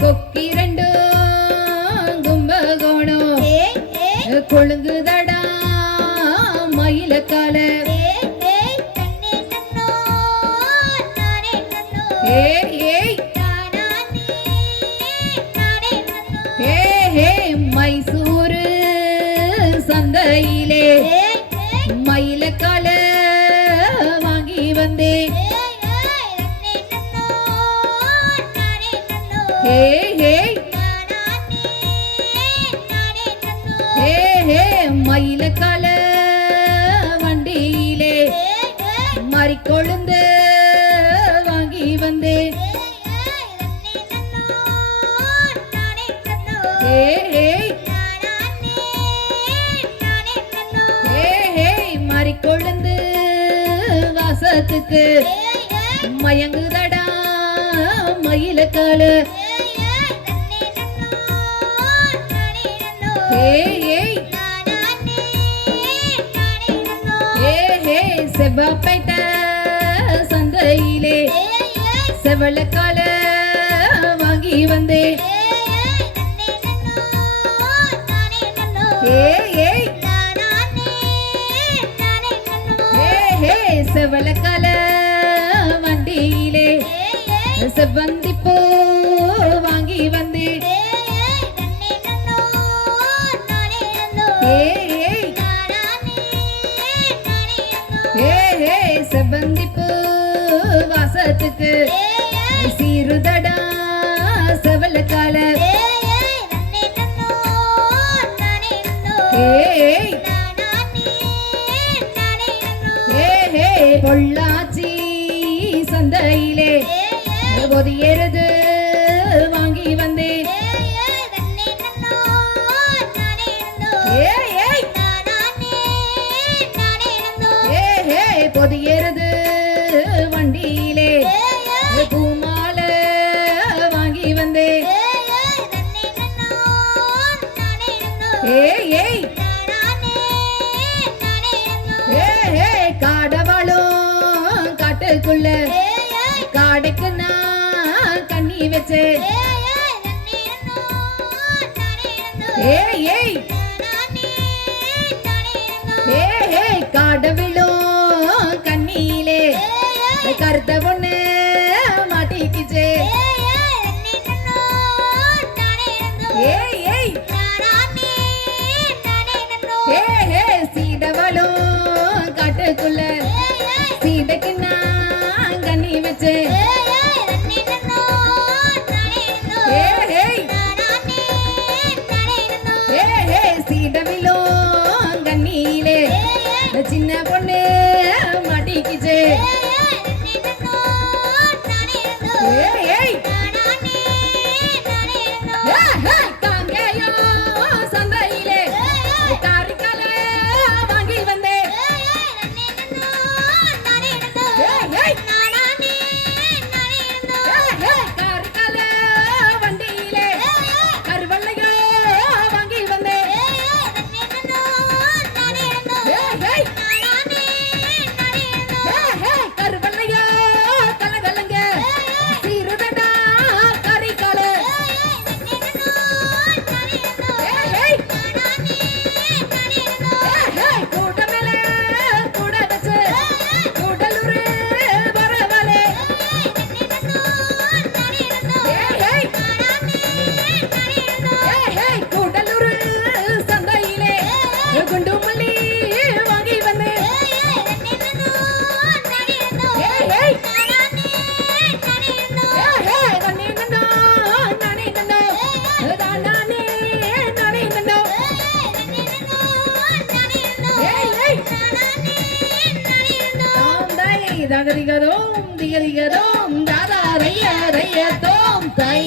கொக்கிரண்டு கும்பகோணம் கொழுங்குதடா மயிலக்கால மைசூரு சந்தையிலே மயிலக்கால வாங்கி வந்தேன் மயிலக்கால வண்டியிலே மறிக்கொழுந்து வாங்கி வந்தேன் மறிக்கொழுந்து வாசத்துக்கு மயங்குதடா மயிலக்கால செவ்வாப்பேட்ட சந்தையிலே செவளக்கால வாங்கி வந்தேன் செவளக்கால வண்டியிலே செவ்வந்தி பூ வாங்கி வந்தேன் செவ்வந்தி பூ வாசத்துக்கு சீருதடா செவளக்கால பொள்ளாச்சி சந்தையிலே பொதியெருது வாங்கி வந்தேன் பொதியெருது வண்டியிலே பூமால வாங்கி வந்தேன் காடவாளும் காட்டுக்குள்ள காடைக்கு நான் கண்ணி வச்சேன் காடவிலும் கண்ணியிலே கருத்த பொண்ணு மாட்டிக்கிச்சே சீதவளும் காட்டுக்குள்ள சீதைக்கு நான் கண்ணி வச்சேன் சீதவிலும் கண்ணியிலே சின்ன பொண்ணு மாட்டிக்கிச்சே சந்தையிலே காரிக்கால வாங்கி வந்தேன் காரிக்கால வண்டியிலே கருவள்ளையோ வாங்கி வந்தேன் கருவள்ளையோ கலகலங்க சீருதடா காரிக்கால கூட்டமேல கூட வச்சு கூடலூரு வரவலே கூடலூரு சந்தையிலே குண்டு மல்லி வாங்கி வந்தேன் தகதிகதோம் திகதிகதோம் தாதா ரைய ரைய தோம் தை